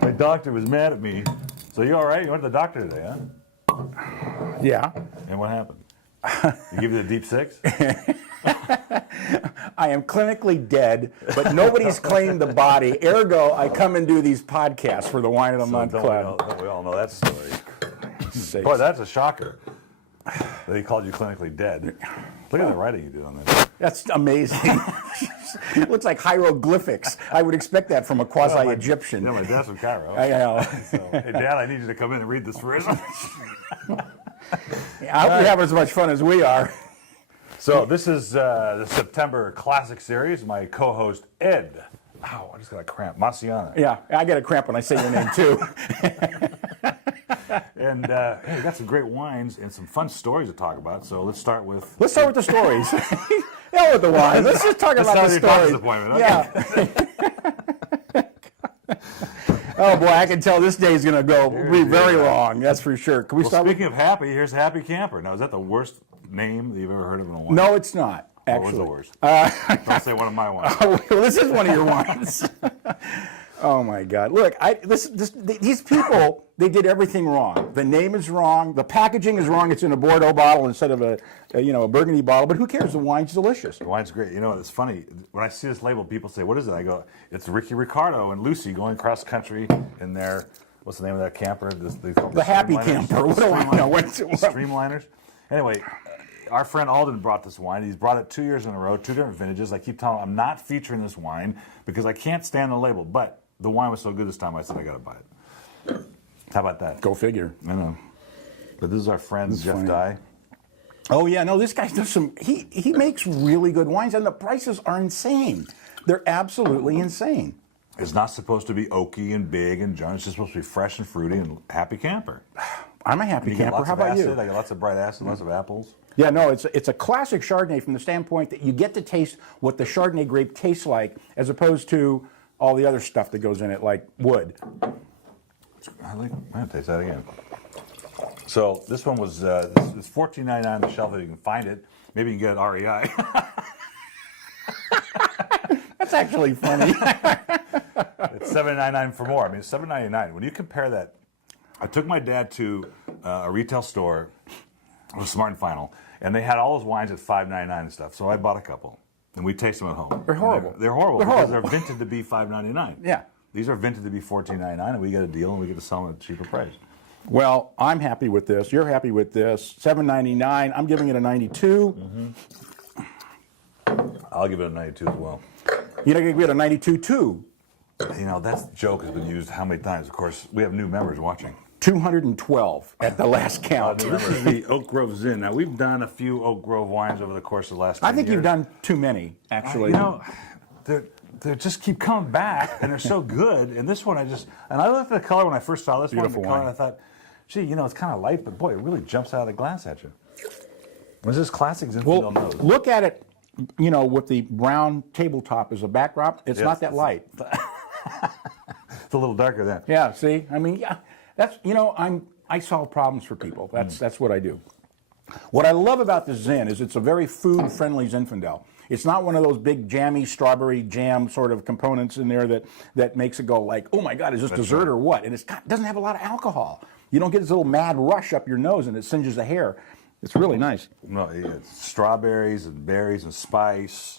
My doctor was mad at me. So you all right? You went to the doctor today, huh? Yeah. And what happened? You give you the deep six? I am clinically dead, but nobody's claimed the body. Ergo, I come and do these podcasts for the Wine of the Month Club. Don't we all know that story? Sakes. Boy, that's a shocker. That he called you clinically dead. Look at the writing you did on that. That's amazing. It looks like hieroglyphics. I would expect that from a quasi-Egyptian. Yeah, my dad's from Cairo. I know. So, hey, Dad, I need you to come in and read this for us. I hope you're having as much fun as we are. So this is the September Classic Series. My co-host, Ed. Ow, I just got a cramp. Maciana. Yeah, I get a cramp when I say your name, too. And hey, we got some great wines and some fun stories to talk about. So let's start with... Let's start with the stories. Hell with the wines. Let's just talk about the stories. Yeah. Oh, boy, I can tell this day is going to be very long. That's for sure. Can we start speaking of happy, here's Happy Camper. Now, is that the worst name that you've ever heard of in a wine? No, it's not. Actually. What was the worst? Don't say one of my wines. Well, this is one of your wines. Oh my God! Look, these people, they did everything wrong. The name is wrong. The packaging is wrong. It's in a Bordeaux bottle instead of a Burgundy bottle. But who cares? The wine's delicious. The wine's great. You know, it's funny. When I see this label, people say, "What is it?" I go, "It's Ricky Ricardo and Lucy going across country in their what's the name of that camper? The Happy Camper. What do I know? Streamliners." Anyway. Our friend Alden brought this wine. He's brought it 2 years in a row, 2 different vintages. I keep telling him I'm not featuring this wine because I can't stand the label. But the wine was so good this time, I said I got to buy it. How about that? Go figure. I know. But this is our friend Jeff Dye. Oh yeah, no, this guy does some. He makes really good wines, and the prices are insane. They're absolutely insane. It's not supposed to be oaky and big and junk. It's just supposed to be fresh and fruity and happy camper. I'm a happy camper. How about you? I got lots of bright acid, lots of apples. Yeah, no, it's a classic Chardonnay from the standpoint that you get to taste what the Chardonnay grape tastes like, as opposed to all the other stuff that goes in it, like wood. I'm gonna taste that again. So this one was it's $14.99 on the shelf if you can find it. Maybe you can get it at REI. That's actually funny. It's $7.99 for more. I mean, it's $7.99. When you compare that, I took my dad to a retail store. It was Smart and Final, and they had all those wines at $5.99 and stuff. So I bought a couple, and we taste them at home. They're horrible. They're horrible because they're vinted to be $5.99. Yeah. These are vinted to be $14.99, and we get a deal, and we get to sell them at a cheaper price. Well, I'm happy with this. You're happy with this. $7.99. I'm giving it a 92. Mm-hmm. I'll give it a 92 as well. You're going to give it a 92 too. You know, that joke has been used how many times? Of course, we have new members watching. 212 at the last count. This is the Oak Grove Zin. Now, we've done a few Oak Grove wines over the course of the last 10 I think years. you've done too many, actually. You know, they just keep coming back, and they're so good. And this one, and I looked at the color when I first saw this Beautiful one, wine. and I thought, gee, you know, it's kind of light, but boy, it really jumps out of the glass at you. Was this classic Zinfandel nose? Look at it, you know, with the brown tabletop as a backdrop. It's not that light. It's a little darker then. Yeah, see? I mean, yeah, that's, you know, I solve problems for people. That's what I do. What I love about the Zin is it's a very food-friendly Zinfandel. It's not one of those big jammy strawberry jam sort of components in there that makes it go like, oh my God, is this dessert or what? And it doesn't have a lot of alcohol. You don't get this little mad rush up your nose and it singes the hair. It's really nice. No, it's strawberries and berries and spice.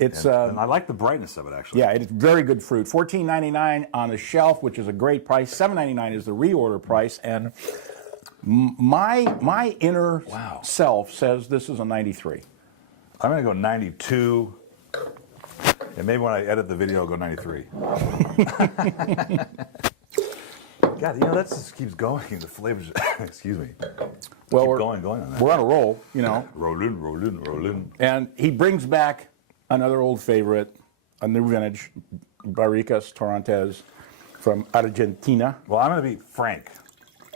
It's and I like the brightness of it, actually. Yeah, it's very good fruit. $14.99 on the shelf, which is a great price. $7.99 is the reorder price, and my inner self says this is a 93. I'm going to go 92, and maybe when I edit the video, I'll go 93. God, you know, that just keeps going. The flavors, excuse me. Well, keep going on that. We're on a roll, you know. Rollin'. And he brings back another old favorite, a new vintage, Barricas Torrontés from Argentina. Well, I'm going to be Frank,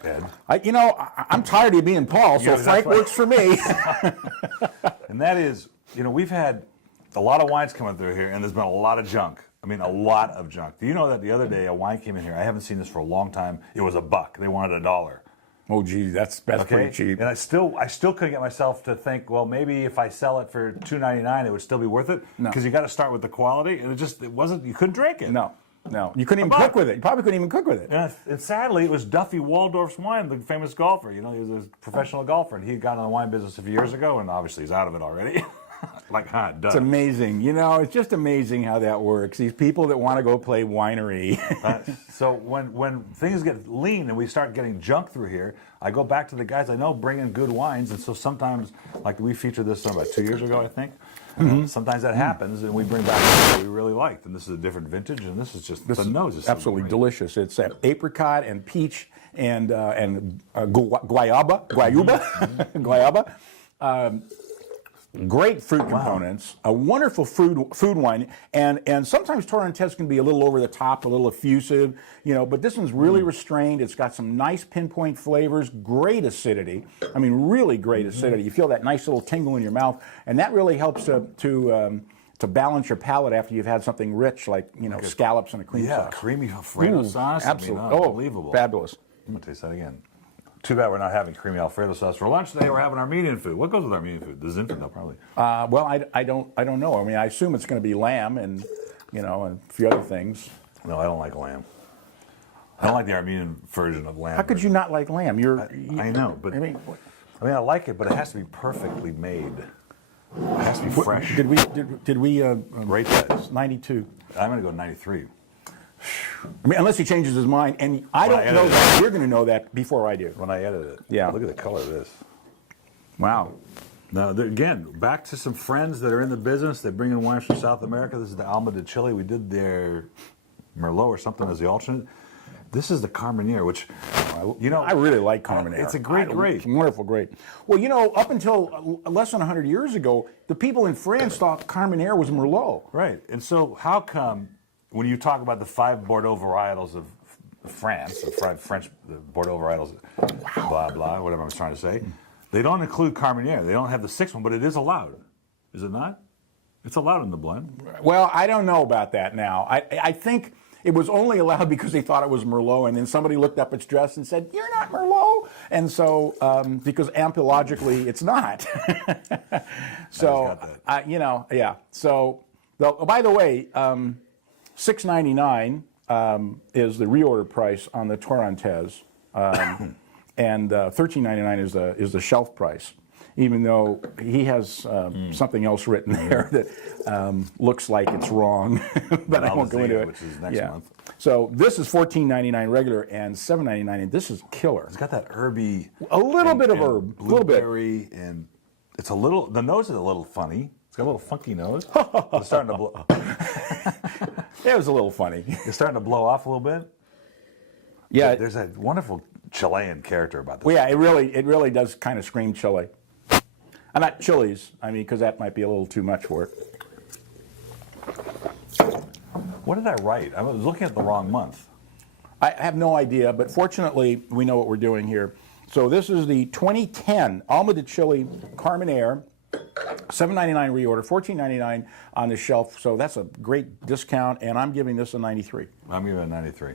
Ed. I'm tired of you being Paul, so Frank works for me. And that is, you know, we've had a lot of wines coming through here, and there's been a lot of junk. I mean, a lot of junk. Do you know that the other day a wine came in here? I haven't seen this for a long time. It was $1. They wanted $1. Oh, gee, that's pretty cheap. And I still couldn't get myself to think, well, maybe if I sell it for $2.99, it would still be worth it. No, because you got to start with the quality, and it wasn't. You couldn't drink it. No, No, you couldn't even cook with it. You probably couldn't even cook with it. And sadly, it was Duffy Waldorf's wine, the famous golfer. You know, he was a professional golfer, and he got in the wine business a few years ago, and obviously he's out of it already. Like hot duck. It's amazing. You know, it's just amazing how that works. These people that want to go play winery. So when things get lean and we start getting junk through here, I go back to the guys I know bring in good wines, and so sometimes, like we featured this about 2 years ago, I think. Sometimes that happens, and we bring back what we really liked, and this is a different vintage, and this is just the nose is Absolutely delicious. It's apricot and peach and guayaba. Guayaba. Great fruit components, a wonderful food wine, and sometimes Torrentes can be a little over the top, a little effusive, you know, but this one's really restrained. It's got some nice pinpoint flavors, great acidity. I mean, really great acidity. You feel that nice little tingle in your mouth, and that really helps to balance your palate after you've had something rich like, you know, scallops and a cream sauce. Creamy Alfredo sauce. Absolutely. I mean, unbelievable. Fabulous. I'm going to taste that again. Too bad we're not having creamy Alfredo sauce for lunch today. We're having Armenian food. What goes with Armenian food? The Zinfandel, probably. Well, I don't know. I mean, I assume it's going to be lamb and, you know, and a few other things. No, I don't like lamb. I don't like the Armenian version of lamb. How could you not like lamb? I know, but I mean, I like it, but it has to be perfectly made. It has to be fresh. Did we Rate that. 92? I'm going to go 93. I mean, unless he changes his mind, and I don't know that. You're going to know that before I do. When I edit it. Yeah. Look at the color of this. Wow. Now, again, back to some friends that are in the business. They bring in wines from South America. This is the Alma de Chile. We did their Merlot or something as the alternate. This is the Carmenere, which, you know, I really like Carmenere. It's a great grape. It's a wonderful grape. Well, you know, up until less than 100 years ago, the people in France thought Carmenere was Merlot. Right. And so how come when you talk about the 5 Bordeaux varietals of France, the 5 French Bordeaux varietals, blah, blah, whatever I was trying to say, they don't include Carmenere. They don't have the 6th one, but it is allowed. Is it not? It's allowed in the blend. Well, I don't know about that now. I think it was only allowed because they thought it was Merlot, and then somebody looked up its dress and said, "You're not Merlot," and so because ampelologically it's not. So you know, yeah. So, by the way, $6.99 is the reorder price on the Torrentes, and $13.99 is the shelf price. Even though he has something else written there that looks like it's wrong, but I won't go into it. Which is next month. So this is $14.99 regular and $7.99, and this is killer. It's got that herby, a little bit of herb, a little bit, blueberry, and it's a little. The nose is a little funny. It's got a little funky nose. It's starting to blow. It was a little funny. It's starting to blow off a little bit. Yeah, there's a wonderful Chilean character about this. Well, yeah, it really does kind of scream Chile. Not chilies, I mean, because that might be a little too much for it. What did I write? I was looking at the wrong month. I have no idea, but fortunately, we know what we're doing here. So this is the 2010 Alma de Chile Carmenere, $7.99 reorder, $14.99 on the shelf. So that's a great discount, and I'm giving this a 93. I'm giving it a 93.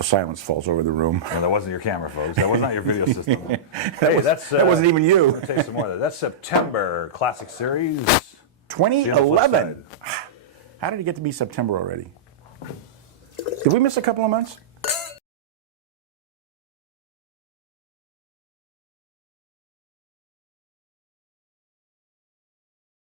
A silence falls over the room. And that wasn't your camera, folks. That was not your video system. That wasn't even you. I'm going to take some more of that. That's September Classic Series. 2011. How did it get to be September already? Did we miss a couple of months?